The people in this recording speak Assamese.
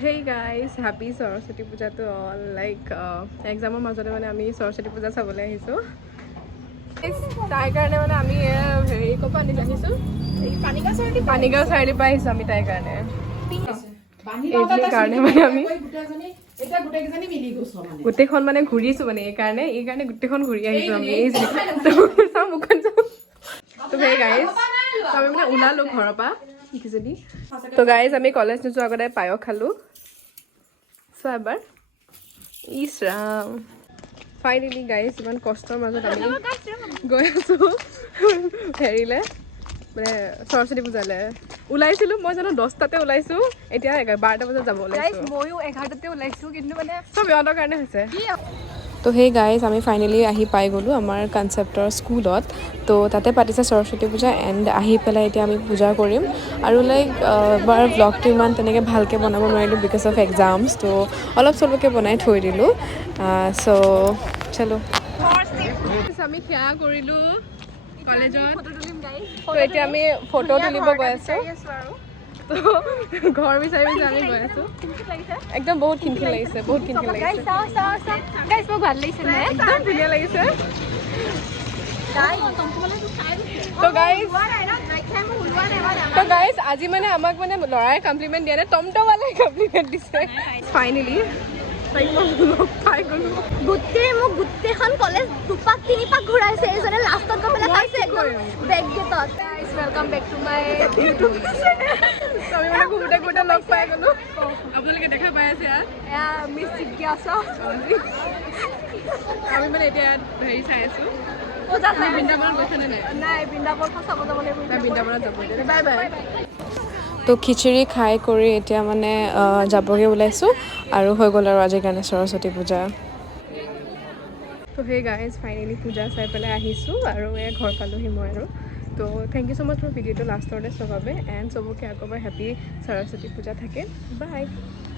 Hey guys, happy Saraswati Puja to all. Like exam মাজতে মানে আমি সৰস্বতী পূজা চাবলৈ আহিছো। তাই কাৰণে মানে আমি হেৰি ক'ব আনি আহিছো। এই পানীগাঁও চাৰিআলি পৰা আহিছো আমি তাই কাৰণে। এইটোৰ কাৰণে মানে আমি গোটেইখন মানে ঘূৰিছো মানে এই কাৰণে গোটেইখন ঘূৰি আহিছো আমি। এই চাওঁ মুখখন চাওঁ। তো সেই গাইজ আমি মানে ওলালো ঘৰৰ পৰা কিজনী। তো গাইজ আমি কলেজ নোযোৱাৰ আগতে পায়স খালো। চোৱা এবাৰ ইছ ৰাম ফাইনেলি গাইজ ইমান কষ্টৰ মাজত আমি গৈ আছো হেৰিলে মানে সৰস্বতী পূজালৈ ওলাইছিলো। মই জানো 10টাতে ওলাইছো, এতিয়া 12টা বজাত যাব ওলাইছো। ময়ো 11টাতে ওলাইছো, কিন্তু মানে চব ইহঁতৰ কাৰণে হৈছে। তো সেই গাইজ আমি ফাইনেলি আহি পাই গ'লোঁ আমাৰ কনচেপ্টৰ স্কুলত। তো তাতে পাতিছে সৰস্বতী পূজা এণ্ড আহি পেলাই এতিয়া আমি পূজা কৰিম। আৰু লাইক বাৰ ভ্লগটো ইমান তেনেকৈ ভালকৈ বনাব নোৱাৰিলোঁ বিকজ অফ এক্সামছ। তো অলপ চলপকৈ বনাই থৈ দিলোঁ। চ' চলো আমি সেয়া কৰিলোঁ কলেজত। তো এতিয়া আমি ফটো তুলিব গৈ আছোঁ। তো ঘৰ বিচাৰি আমি গৈ আছোঁ। একদম বহুত খিনখিন লাগিছে, বহুত খিনখিন লাগিছে। একদম ধুনীয়া লাগিছে। তো গাইজ আজি মানে আমাক মানে ল'ৰাই কমপ্লিমেণ্ট দিয়া নাই, টমটমৱালাই কমপ্লিমেণ্ট দিছে। ফাইনেলি পাই গ'লো। মোক গোটেইখন কলেজ 2-3 পাক ঘূৰাইছে। এইজনে লাষ্টত গৈ পেলাই পাইছে একদম বেক গেটত। Welcome back to my YouTube channel. আমি মানে ঘূৰোঁতে ঘূৰোঁতে লগ পাই গ'লোঁ। আপোনালোকে দেখা পাই আছে ইয়াত এয়া মিছ জিজ্ঞাসা। আমি মানে এতিয়া ইয়াত হেৰি চাই আছোঁ। বৃন্দাবনত গৈছেনে নাই? নাই, বৃন্দাবনখন চাব যাব লাগিব। বৃন্দাবনত যাব এতিয়া। Bye bye. তো খিচিৰি খাই কৰি এতিয়া মানে যাবগৈ ওলাইছোঁ আৰু হৈ গ'ল আৰু আজিৰ কাৰণে সৰস্বতী পূজা। তো সেই গাইজ ফাইনেলি পূজা চাই পেলাই আহিছোঁ আৰু এই ঘৰ পালোহি মই আৰু। তো থেংক ইউ ছ' মাছ মোৰ ভিডিঅ'টো লাষ্টলৈ চোৱাৰ বাবে এণ্ড চবকে আকৌ এবাৰ হেপী সৰস্বতী পূজা থাকে। বাই।